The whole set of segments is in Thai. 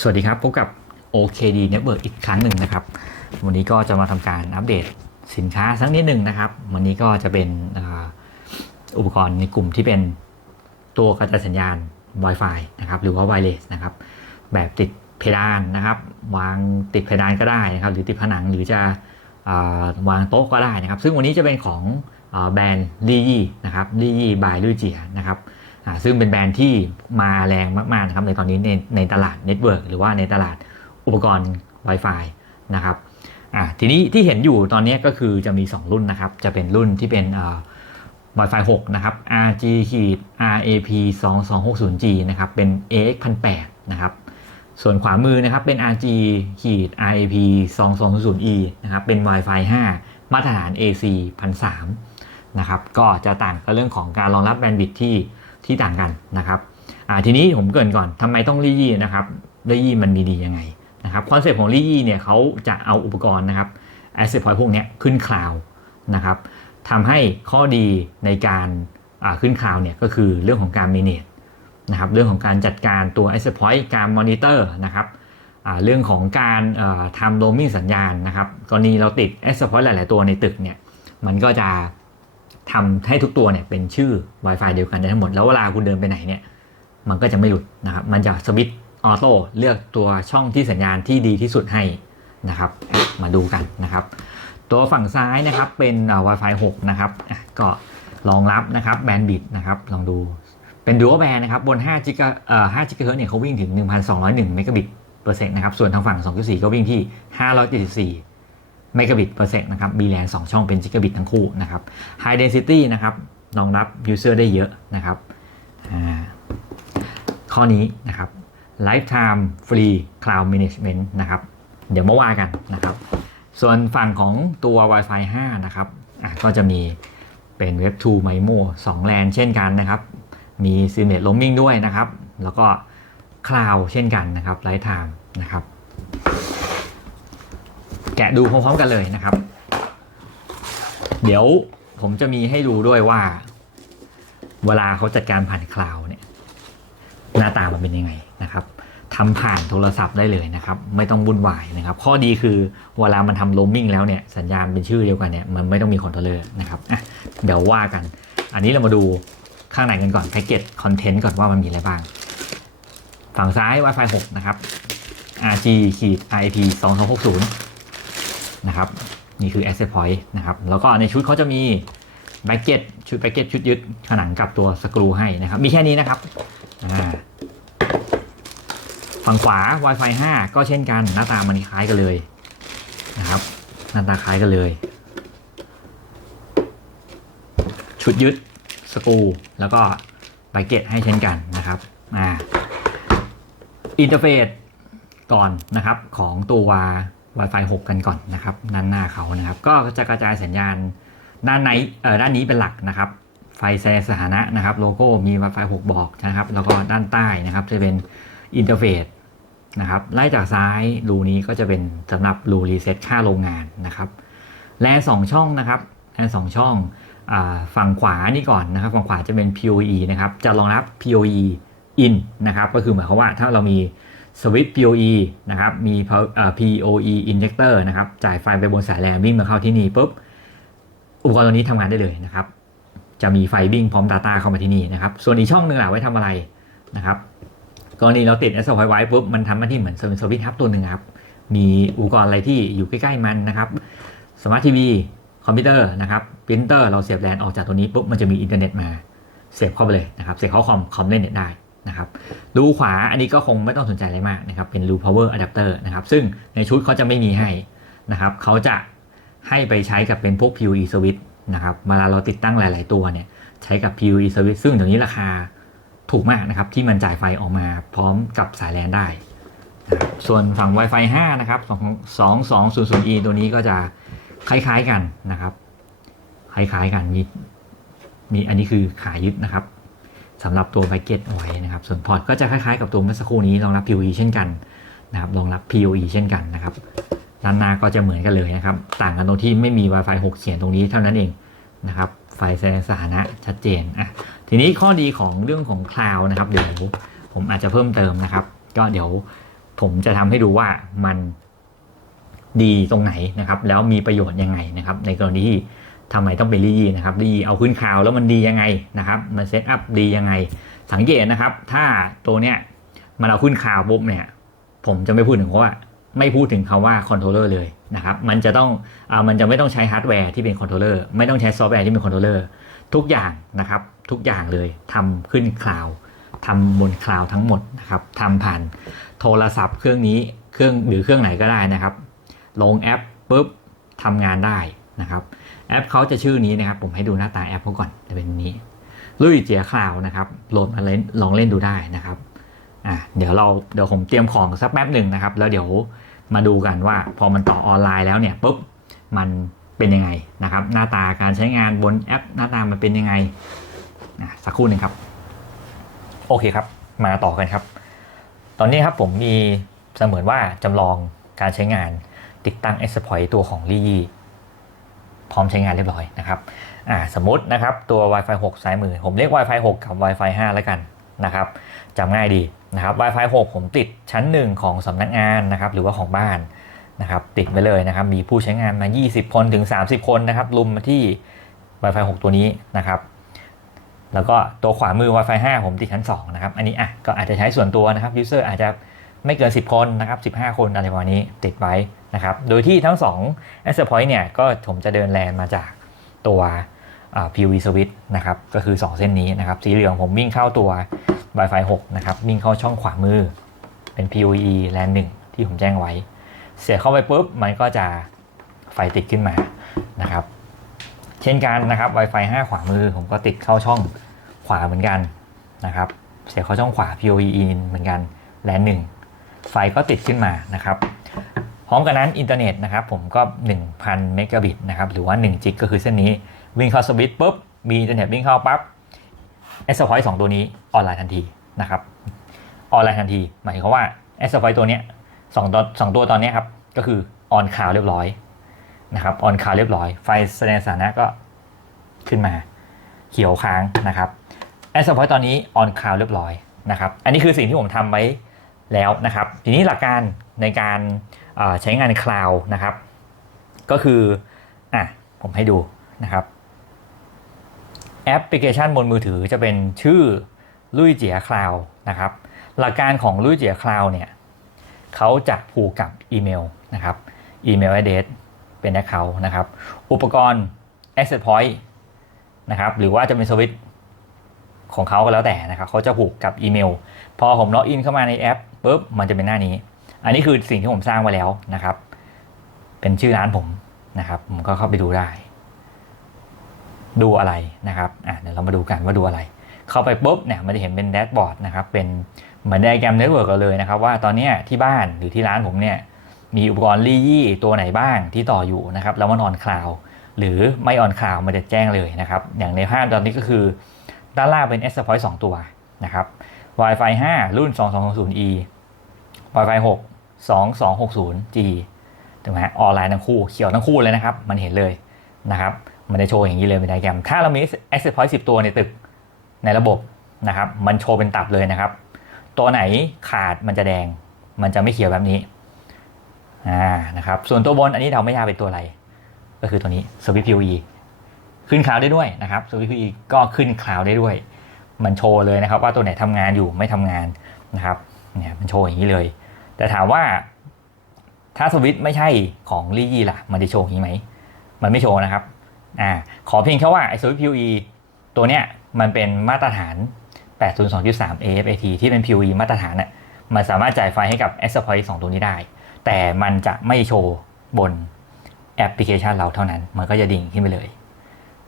สวัสดีครับ พบกับ OKD Network อีกครั้งหนึ่งนะครับ วันนี้ก็จะมาทำการอัปเดตสินค้าสักนิดหนึ่งนะครับ วันนี้ก็จะเป็นอุปกรณ์ในกลุ่มที่เป็นตัวกระจายสัญญาณ Wi-Fi นะครับหรือว่า Wireless นะครับ แบบติดเพดานนะครับ วางติดเพดานก็ได้นะครับ หรือติดผนังหรือจะอวางโต๊ะก็ได้นะครับ ซึ่งวันนี้จะเป็นของอแบรนด์ลี่ยี่นะครับลี่ยี่บายลุยเจียนะครับ ซึ่งเป็นแบรนด์ที่มาแรงมากๆนะครับในตอนนี้ในในตลาดเน็ตเวิร์กหรือว่าในตลาดอุปกรณ์ Wi-Fi นะครับอ่าทีนี้ที่เห็นอยู่ตอนนี้ก็คือจะมี 2 รุ่นนะครับ จะเป็นรุ่นที่เป็นอ่า Wi-Fi 6 นะครับ RG RAP 2260G นะครับ เป็น AX 1008นะครับ ส่วนขวามือนะครับ เป็น RG RAP 2200E นะครับ เป็น Wi-Fi 5 มาตรฐาน AC 1003นะครับ ก็จะต่างกับเรื่องของการรองรับแบนด์วิดที่ ที่ต่างกันนะครับทีนี้ผมเกรินก่อนทำไมต้องลี่ยี่นะครับลี่ยี่มันมีดียังไงนะครับคอนเซ็ปต์ของลี่ยี่เนี่ยเขาจะเอาอุปกรณ์นะครับ Asset Point พวกนี้ขึ้นคลาวนะครับทำให้ข้อดีในการขึ้นคลาวเนี่ยก็คือเรื่องของการ manage นะครับเรื่องของการจัดการตัว Asset Point การมอนิเตอร์นะครับเรื่องของการทำโรมมิ่งสัญญาณนะครับกรณีเราติด Asset Point หลาย ๆ ตัวในตึกเนี่ยมันก็จะ ทำให้ทุกตัวเนี่ยเป็นชื่อ Wi-Fi เดียวกันได้ทั้งหมด แล้วเวลาคุณเดินไปไหนเนี่ยมันก็จะไม่หลุดนะครับ มันจะสวิตช์ออโต้เลือกตัวช่องที่สัญญาณที่ดีที่สุดให้นะครับ มาดูกันนะครับ ตัวฝั่งซ้ายนะครับเป็นอ่า Wi-Fi 6 นะครับก็รองรับนะครับแบนด์บิดนะครับลองดูเป็น Dual Band นะครับบน5 g ิกะเอ่อ5 g h z เนี่ยเขาวิ่งถึง 1,201เมกะบิตเปอร์เซ็นต์นะครับส่วนทางฝั่ง 2.4 ก็วิ่งที่ 574 เมกะบิตเปอร์เซ็นต์นะครับ b l a n 2ช่องเป็นจิกะบิตทั้งคู่นะครับ High Density นะครับรองรับ User ได้เยอะนะครับข้อนี้นะครับ Lifetime Free Cloud Management นะครับ เดี๋ยวมาว่ากันนะครับ ส่วนฝั่งของตัว Wi-Fi 5 นะครับก็จะมีเป็น Web 2 MIMO 2แลนเช่นกันนะครับ มี s y n e t Roaming ด้วยนะครับ แล้วก็ Cloud เช่นกันนะครับ Lifetime นะครับ แกะดูพร้อมๆกันเลยนะครับ เดี๋ยวผมจะมีให้ดูด้วยว่า เวลาเขาจัดการผ่านคลาวเนี่ย หน้าตามันเป็นยังไงนะครับทำผ่านโทรศัพท์ได้เลยนะครับ ไม่ต้องวุ่นวายนะครับ ข้อดีคือเวลามันทำโรมมิ่งแล้วเนี่ยสัญญาณเป็นชื่อเดียวกันเนี่ยมันไม่ต้องมีคอนโทรลเลอร์นะครับอะเดี๋ยวว่ากัน อันนี้เรามาดูข้างในกันก่อนแพ็กเกจคอนเทนต์ก่อนว่ามันมีอะไรบ้าง ฝั่งซ้าย Wi-Fi 6 นะครับ RG ขีด IP 2260 นะครับ นี่คือ Asset Point นะครับ แล้วก็ในชุดเขาจะมีแบ็กเก็ตชุดแบ็กเก็ตชุดยึดผนังกับตัวสกรูให้นะครับ มีแค่นี้นะครับฝั่งขวา Wi-Fi 5 ก็เช่นกันหน้าตามันคล้ายกันเลยนะครับ หน้าตาคล้ายกันเลย ชุดยึดสกรูแล้วก็แบ็กเก็ตให้เช่นกันนะครับอ่าอินเทอร์เฟซก่อนนะครับของตัว Wi-Fi 6 กันก่อนนะครับด้านหน้าเขานะครับ ก็จะกระจายสัญญาณด้านในเอ่อด้านนี้เป็นหลักนะครับ ไฟแสดงสถานะนะครับ โลโก้มี Wi-Fi 6 บอกนะครับ แล้วก็ด้านใต้นะครับ จะเป็นอินเทอร์เฟซนะครับไล่จากซ้ายรูนี้ก็จะเป็นสำหรับรูรีเซ็ตค่าโรงงานนะครับแลนสองช่องนะครับแลนสองช่องอฝั่งขวานี่ก่อนนะครับ ฝั่งขวาจะเป็น PoE นะครับ จะรองรับ PoE in นะครับ ก็คือหมายความว่าถ้าเรามี สวิตช์ PoE นะครับ มี PoE injector นะครับ จ่ายไฟไปบนสายแลนวิ่งมาเข้าที่นี่ปุ๊บ อุปกรณ์ตัวนี้ทำงานได้เลยนะครับ จะมีไฟวิ่งพร้อม Data เข้ามาที่นี่นะครับ ส่วนอีกช่องหนึ่งหล่ะไว้ทำอะไรนะครับ กรณีเราติด s อ i ไว้ปุ๊บ มันทำหน้าที่เหมือนสวิตช์ฮับตัวหนึ่งครับ มีอุปกรณ์อะไรที่อยู่ใกล้ ๆ มันนะครับสมาร์ททีวีคอมพิวเตอร์นะครับปรินเตอร์เราเสียบแลนออกจากตัวนี้ปุ๊บมันจะมีอินเทอร์เน็ตมาเสียบเข้าไปเลยนะครับ เสียบเข้าคอมคอมเล่นเน็ตได้ นะครับรูขวาอันนี้ก็คงไม่ต้องสนใจอะไรมากนะครับเป็นรู power adapter นะครับซึ่งในชุดเขาจะไม่มีให้นะครับเขาจะให้ไปใช้กับเป็นพวก PoE switch นะครับเวลาเราติดตั้งหลาย ๆ ตัวเนี่ยใช้กับ PoE switch ซึ่งเดี๋ยวนี้ราคาถูกมากนะครับที่มันจ่ายไฟออกมาพร้อมกับสายแลนได้นะครับส่วนฝั่ง Wi-Fi 5 นะครับ 2200E ตัวนี้ก็จะคล้าย ๆ กันนะครับ คล้าย ๆ กันมีมีอันนี้คือขายึดนะครับ สำหรับตัวแพ็กเกจเอาไว้นะครับ ส่วนพอร์ตก็จะคล้ายๆกับตัวเมื่อสักครู่นี้รองรับ PoE เช่นกันนะครับรองรับ PoE เช่นกันนะครับด้านหน้าก็จะเหมือนกันเลยนะครับ ต่างกันตรงที่ไม่มี Wi-Fi 6 เขียนตรงนี้เท่านั้นเองนะครับไฟแสดงสถานะชัดเจนอะทีนี้ข้อดีของเรื่องของคลาวนะครับเดี๋ยวผมอาจจะเพิ่มเติมนะครับ ก็เดี๋ยวผมจะทำให้ดูว่ามันดีตรงไหนนะครับ แล้วมีประโยชน์ยังไงนะครับ ในกรณีที่ ทำไมต้องเป็นรียีนะครับรียีเอาขึ้นคาวแล้วมันดียังไงนะครับมันเซตอัพดียังไง สังเกตนะครับ ถ้าตัวเนี้ยมันเอาขึ้นคาวปุ๊บเนี่ย ผมจะไม่พูดถึงว่าไม่พูดถึงคาว่าคอนโทรลเลอร์เลยนะครับ มันจะต้องอ่ามันจะไม่ต้องใช้ฮาร์ดแวร์ที่เป็นคอนโทรลเลอร์ไม่ต้องใช้ซอฟต์แวร์ที่เป็นคอนโทรลเลอร์ทุกอย่างนะครับ ทุกอย่างเลยทำขึ้นคลาวทำบนคลาวทั้งหมดนะครับทำผ่านโทรศัพท์เครื่องนี้เครื่องหรือเครื่องไหนก็ได้นะครับ ลงแอปปุ๊บทำงานได้นะครับ แอปเขาจะชื่อนี้นะครับ ผมให้ดูหน้าตาแอปเขาก่อนจะเป็นนี้ลุยเจียคลาวนะครับโหลดมาเล่นลองเล่นดูได้นะครับอะเดี๋ยวเราเดี๋ยวผมเตรียมของสักแป๊บหนึ่งนะครับ แล้วเดี๋ยวมาดูกันว่าพอมันต่อออนไลน์แล้วเนี่ยปุ๊บมันเป็นยังไงนะครับ หน้าตาการใช้งานบนแอป หน้าตามันเป็นยังไงอะสักครู่หนึ่งครับ โอเคครับ มาต่อกันครับ ตอนนี้ครับผมมีเสมือนว่าจำลองการใช้งานติดตั้ง Exploit ตัวของลี่ พร้อมใช้งานเรียบร้อยนะครับสมมตินะครับตัว Wi-Fi 6ซ้ายมือ ผมเรียก Wi-Fi 6 กับ Wi-Fi 5 แล้วกันนะครับจำง่ายดีนะครับ Wi-Fi 6 ผมติดชั้นหนึ่งของสำนักงานนะครับหรือว่าของบ้านนะครับติดไว้เลยนะครับมีผู้ใช้งานมา 20 คนถึง 30 คนนะครับรุมมาที่ Wi-Fi 6 ตัวนี้นะครับแล้วก็ตัวขวามือ Wi-Fi 5 ผมติดชั้น 2 นะครับ อันนี้อะก็อาจจะใช้ส่วนตัวนะครับ User อาจจะ ไม่เกิน 10 คนนะครับ 15 คนอะไรประมาณนี้ติดไว้นะครับ โดยที่ทั้ง2 Access Point เนี่ยก็ผมจะเดินแลนมาจากตัวอ่า PV Switch นะครับ ก็คือ 2 เส้นนี้นะครับ สีเหลืองผมวิ่งเข้าตัว Wi-Fi 6 นะครับ วิ่งเข้าช่องขวามือ เป็น PoE LAN 1ที่ผมแจ้งไว้ เสียเข้าไปปุ๊บ มันก็จะไฟติดขึ้นมานะครับ เช่นกันนะครับ Wi-Fi 5 ขวามือ ผมก็ติดเข้าช่องขวาเหมือนกันนะครับ เสียเข้าช่องขวา PoE เหมือนกัน LAN 1 ไฟก็ติดขึ้นมานะครับ พร้อมกันนั้นอินเทอร์เน็ตนะครับผมก็ 1,000 เมกะบิตนะครับหรือว่า 1 จิกก็คือเส้นนี้ วิ่งเข้าสวิตช์ปุ๊บ มีอินเทอร์เน็ตวิ่งเข้าปั๊บ s อ p o i n t 2ตัวนี้ออนไลน์ทันทีนะครับออนไลน์ทันที หมายถึงว่า s อ p o i n t ตัวเนี้ยสองตัวสองตัวตอนนี้ครับก็คือออนคาวเรียบร้อยนะครับออนคาวเรียบร้อย ไฟแสดงสถานะก็ขึ้นมาเขียวค้างนะครับ s อ p o i n t ตอนนี้ออนคาวเรียบร้อยนะครับ อันนี้คือสิ่งที่ผมทำไว้ แล้วนะครับ ทีนี้หลักการในการใช้งานคลาวนะครับ ก็คืออะผมให้ดูนะครับ แอปพลิเคชันบนมือถือจะเป็นชื่อลุยเจียคลาวนะครับ หลักการของลุยเจียคลาวเนี่ยเขาจะผูกกับอีเมลนะครับอีเมล address เป็น account นะครับ อุปกรณ์ access point นะครับ หรือว่าจะเป็นสวิตของเขาก็แล้วแต่นะครับ เขาจะผูกกับอีเมล พอผมล็อกอินเข้ามาในแอป ปุ๊บมันจะเป็นหน้านี้ อันนี้คือสิ่งที่ผมสร้างไว้แล้วนะครับ เป็นชื่อร้านผมนะครับผมก็เข้าไปดูได้ ดูอะไรนะครับอะเดี๋ยวเรามาดูกันว่าดูอะไร เข้าไปปุ๊บเนี่ยมันจะเห็นเป็นแดชบอร์ดนะครับ เป็นเหมือนไดอะแกรมเน็ตเวิร์กเลยนะครับ ว่าตอนนี้ที่บ้านหรือที่ร้านผมเนี่ยมีอุปกรณ์รียี่ตัวไหนบ้างที่ต่ออยู่นะครับ แล้วมันออนคลาวหรือไม่ออนคลาวมันจะแจ้งเลยนะครับ อย่างในภาพตอนนี้ก็คือด้านล่างเป็น S Point 2 ตัวนะครับ Wi-Fi 5 รุ่น 2260E Wi-Fi 6 2260G ถูกไหมออนไลน์ทั้งคู่เขียวทั้งคู่เลยนะครับ มันเห็นเลยนะครับ มันจะโชว์อย่างนี้เลยเป็นไดแกรม ถ้าเรามี Access Point 10 ตัวในตึกในระบบนะครับ มันโชว์เป็นตับเลยนะครับ ตัวไหนขาดมันจะแดง มันจะไม่เขียวแบบนี้อ่านะครับ ส่วนตัวบนอันนี้เราไม่ยากเป็นตัวอะไร ก็คือตัวนี้ Swift PoE ขึ้นคลาวได้ด้วยนะครับ Swift PoE ก็ขึ้นคลาวได้ด้วย มันโชว์เลยนะครับว่าตัวไหนทำงานอยู่ไม่ทำงานนะครับเนี่ยมันโชว์อย่างนี้เลย แต่ถามว่าถ้าสวิตช์ไม่ใช่ของลียี่ล่ะ มันจะโชว์อย่างนี้ไหม มันไม่โชว์นะครับอ่าขอเพียงแค่ว่าไอ้ Swift PoE ตัวเนี้ยมันเป็นมาตรฐาน 802.3 AFAT ที่เป็น PoE มาตรฐานน่ะมันสามารถจ่ายไฟให้กับ Access Point 2 ตัวนี้ได้ แต่มันจะไม่โชว์บนแอปพลิเคชันเราเท่านั้น มันก็จะดิ่งขึ้นไปเลย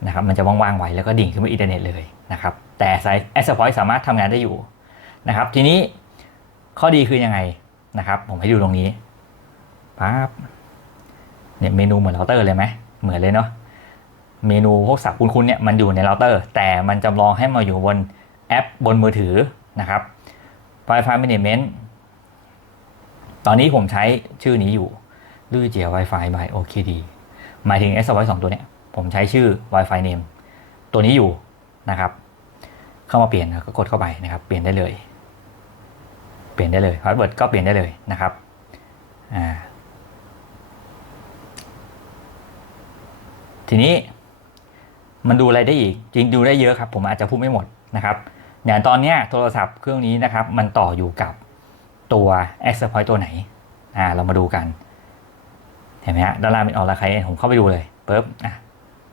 นะครับมันจะว่างๆไว้แล้วก็ดิ่งขึ้นไปอินเทอร์เน็ตเลยนะครับแต่ไซส์ Access Point สามารถทำงานได้อยู่นะครับทีนี้ข้อดีคือยังไงนะครับ ผมให้ดูตรงนี้ปั๊บเนี่ยเมนูเหมือนเราเตอร์เลยไหมเหมือนเลยเนาะเมนูพวกสับคุณคุณเนี่ยมันอยู่ในเราเตอร์ แต่มันจำลองให้มาอยู่บนแอปบนมือถือนะครับ Wi-Fi Management ตอนนี้ผมใช้ชื่อนี้อยู่ลื่อเจีย Wi-Fi by OKD หมายถึง s w i 2ตัวเนี้ย ผมใช้ชื่อ Wi-Fi name ตัวนี้อยู่นะครับ เข้ามาเปลี่ยนก็กดเข้าไปนะครับ เปลี่ยนได้เลย เปลี่ยนได้เลยพาสเวิร์ดก็เปลี่ยนได้เลยนะครับอ่าทีนี้มันดูอะไรได้อีก จริงดูได้เยอะครับ ผมอาจจะพูดไม่หมดนะครับอย่างตอนนี้โทรศัพท์เครื่องนี้นะครับ มันต่ออยู่กับตัว Access Point ตัวไหนอ่าเรามาดูกัน เห็นไหมฮะด้านล่างเป็นออลาไคเอ็นผมเข้าไปดูเลยปุ๊บอะ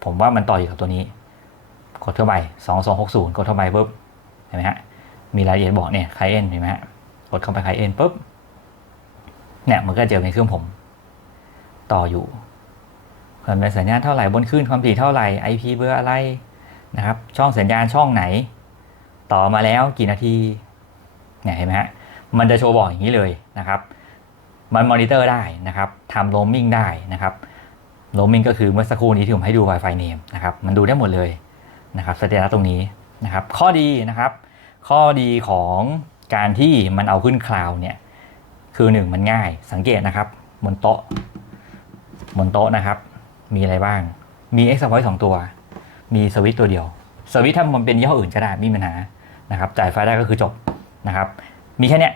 ผมว่ามันต่ออยู่กับตัวนี้ กดเข้าไปสองสองหกศูนย์กดเข้าไปปุ๊บเห็นไหมฮะมีรายละเอียดบอกเนี่ยไคเอ็นเห็นไหมฮะกดเข้าไปไคเอ็นปุ๊บเนี่ยมันก็เจอในเครื่องผม ต่ออยู่ความเป็นสัญญาณเท่าไหร่บนคลื่นความถี่เท่าไหร่ IP เบอร์อะไรนะครับ ช่องสัญญาณช่องไหน ต่อมาแล้วกี่นาทีเนี่ยเห็นไหมฮะมันจะโชว์บอกอย่างนี้เลยนะครับ มันมอนิเตอร์ได้นะครับทำโรมมิ่งได้นะครับ โรมมิงก็คือเมื่อสักครู่นี้ที่ผมให้ดู Wi-Fi name นะครับ มันดูได้หมดเลยนะครับสเตตัสตรงนี้นะครับ ข้อดีนะครับ ข้อดีของการที่มันเอาขึ้นคลาวเนี่ย คือหนึ่งมันง่าย สังเกตนะครับ บนโต๊ะ บนโต๊ะนะครับ มีอะไรบ้าง มี X Point สองตัว มีสวิตตัวเดียว สวิตถ้ามันเป็นยี่ห้ออื่นก็ได้ไม่มีปัญหานะครับ จ่ายไฟได้ก็คือจบนะครับ มีแค่เนี้ย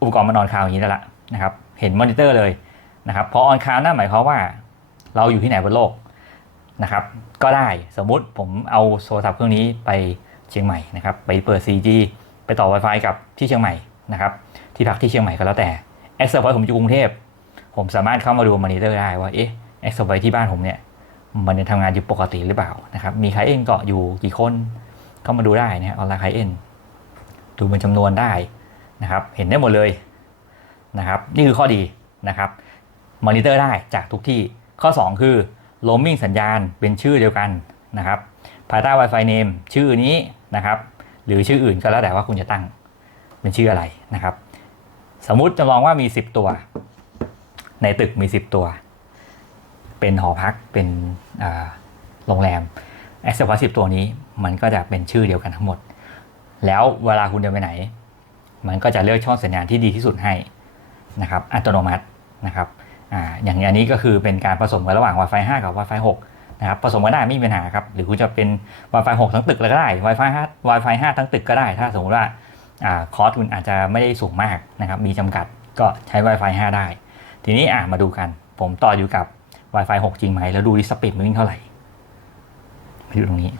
อุปกรณ์มันนอนคลาวอย่างนี้แล้วละนะครับ เห็นมอนิเตอร์เลยนะครับ พอออนคลาวนั่นหมายความว่า เราอยู่ที่ไหนบนโลกนะครับ ก็ได้สมมุติผมเอาโทรศัพท์เครื่องนี้ไปเชียงใหม่นะครับ ไปเปิด 4G ไปต่อ Wi-Fi กับที่เชียงใหม่นะครับ ที่พักที่เชียงใหม่ก็แล้วแต่ e x a p o i t ผมอยู่กรุงเทพ ผมสามารถเข้ามาดูมอนิเตอร์ได้ว่า เอ๊ะ e x a p o i t ที่บ้านผมเนี่ย มันยังทำงานอยู่ปกติหรือเปล่านะครับ มีใครเองเกาะอยู่กี่คน เข้ามาดูได้นะออนไลน์ใครเอ็นดูเป็นจำนวนได้นะครับ เห็นได้หมดเลยนะครับ นี่คือข้อดีนะครับ มอนิเตอร์ได้จากทุกที่ ข้อ 2 คือ roaming สัญญาณเป็นชื่อเดียวกันนะครับภายใต้ Wi-Fi name ชื่อนี้นะครับหรือชื่ออื่นก็แล้วแต่ว่าคุณจะตั้งเป็นชื่ออะไรนะครับ สมมุติจะลองว่ามี 10 ตัว ในตึกมี 10 ตัว เป็นหอพักเป็นโรงแรม a c c e s s 10ตัวนี้มันก็จะเป็นชื่อเดียวกันทั้งหมด แล้วเวลาคุณเดินไปไหน มันก็จะเลือกช่องสัญญาณที่ดีที่สุดให้นะครับอัตโนมัตินะครับ อ่าอย่างอันนี้ก็คือเป็นการผสมกันระหว่าง Wi-Fi 5 กับ Wi-Fi 6 นะครับ ผสมกันได้ไม่มีปัญหาครับ หรือคุณจะเป็น Wi-Fi 6 ทั้งตึกเลยก็ได้ Wi-Fi 5 Wi-Fi 5 ทั้งตึกก็ได้ ถ้าสมมติว่าอ่าคอสคุณอาจจะไม่ได้สูงมากนะครับ มีจำกัดก็ใช้ Wi-Fi 5 ได้ ทีนี้อ่ามาดูกัน ผมต่ออยู่กับ Wi-Fi 6 จริงไหม แล้วดูดิสปีดมันวิ่งเท่าไหร่มาดูตรงนี้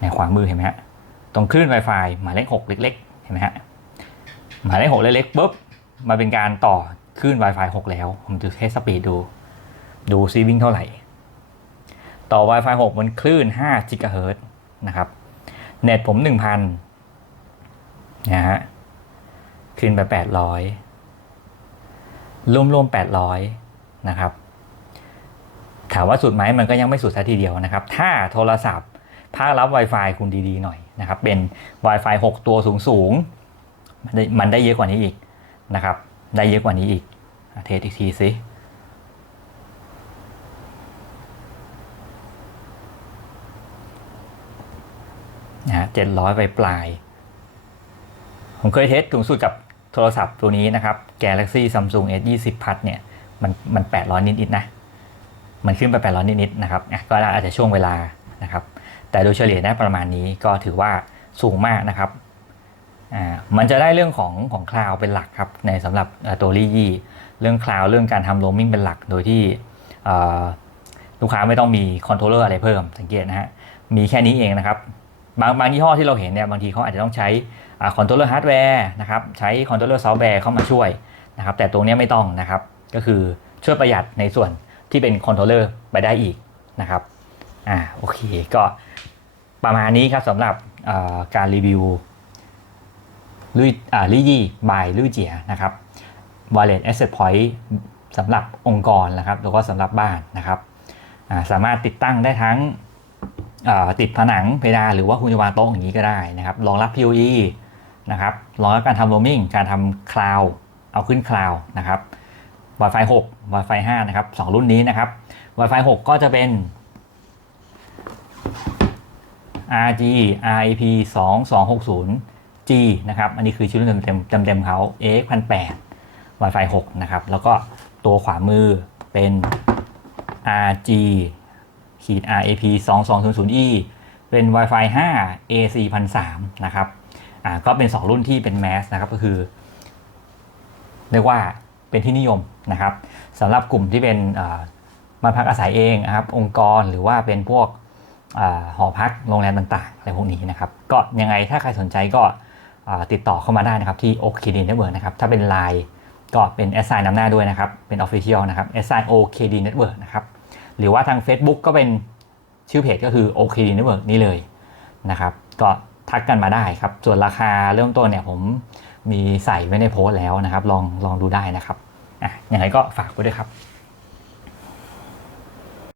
ในขวามือเห็นไหมฮะ ตรงคลื่น Wi-Fi หมายเลข6เล็กๆ เห็นไหมฮะ หมายเลข6เล็กๆปุ๊บ มาเป็นการต่อคลื่น Wi-Fi 6 แล้ว ผมจะเทสสปีดดู ดูซีวิ่งเท่าไหร่ ต่อ Wi-Fi 6 บนคลื่น5 GHz นะครับ เน็ตผม 1,000นะฮะขึ้นไป 800 รวมรวม800 นะครับ ถามว่าสุดไหมมันก็ยังไม่สุดซะทีเดียวนะครับ ถ้าโทรศัพท์ภาครับ Wi-Fi คุณดี ๆ หน่อยนะครับ เป็น Wi-Fi 6 ตัวสูง ๆ มันได้มันได้เยอะกว่านี้อีก นะครับ ได้เยอะกว่านี้อีกเทสอีกทีสินะเจ็ดร้อยไปปลาย ผมเคยเทสสูงสุดกับโทรศัพท์ตัวนี้นะครับ Galaxy Samsung S20 Plus เนี่ย มันมัน800 นิดๆนะ มันขึ้นไป800 นิดๆนะครับก็อาจจะช่วงเวลานะครับ แต่โดยเฉลี่ยได้ประมาณนี้ก็ถือว่าสูงมากนะครับ อ่ามันจะได้เรื่องของของคลาวเป็นหลักครับในสำหรับตัวลี่ยี่เรื่องคลาวเรื่องการทำโรมมิ่งเป็นหลักโดยที่ลูกค้าไม่ต้องมีคอนโทรลเลอร์อะไรเพิ่มสังเกตนะฮะมีแค่นี้เองนะครับ บางบางยี่ห้อที่เราเห็นเนี่ยบางทีเขาอาจจะต้องใช้คอนโทรลเลอร์ฮาร์ดแวร์นะครับใช้คอนโทรลเลอร์ซอฟต์แวร์เข้ามาช่วยนะครับแต่ตรงนี้ไม่ต้องนะครับก็คือช่วยประหยัดในส่วนที่เป็นคอนโทรลเลอร์ไปได้อีกนะครับอ่าโอเคก็ประมาณนี้ครับสำหรับการรีวิว ลุยอ่าลี่ยี่บายลุยเจียนะครับ Wallet Asset Point สำหรับองค์กรนะครับ แล้วก็สำหรับบ้านนะครับสามารถติดตั้งได้ทั้งติดผนังเพดานหรือว่าคุณจะวางโต๊ะอย่างนี้ก็ได้นะครับรองรับ PoE นะครับรองรับการทำโรมิงการทำคลาวเอาขึ้นคลาวนะครับ Wi-Fi 6 Wi-Fi 5 นะครับ 2 รุ่นนี้นะครับ Wi-Fi 6 ก็จะเป็น RG RIP 2260 G นะครับ อันนี้คือชื่อเต็มเต็มเต็มเขา AX 1008 Wi-Fi 6 นะครับ แล้วก็ตัวขวามือเป็น RG ขีด RAP 2200E เป็น Wi-Fi 5 AC 1003นะครับ อ่า ก็เป็น 2 รุ่นที่เป็นแมสนะครับ ก็คือ เรียกว่าเป็นที่นิยมนะครับสำหรับกลุ่มที่เป็นอ่ามาพักอาศัยเองนะครับ องค์กรหรือว่าเป็นพวกอหอพักโรงแรมต่างๆอะไรพวกนี้นะครับ ก็ยังไงถ้าใครสนใจก็ ติดต่อเข้ามาได้นะครับที่ OKD Network นะครับถ้าเป็น Line ก็เป็น s อนนำหน้าด้วยนะครับ เป็น Official นะครับ s i OKD Network นะครับหรือว่าทาง Facebook ก็เป็นชื่อเพจก็คือ OKD Network นี่เลยนะครับ ก็ทักกันมาได้ครับ ส่วนราคาเริ่มต้นเนี่ยผมมีใส่ไว้ในโพสต์แล้วนะครับ ลองลองดูได้นะครับอะยังไงก็ฝากไว้ด้วยครับ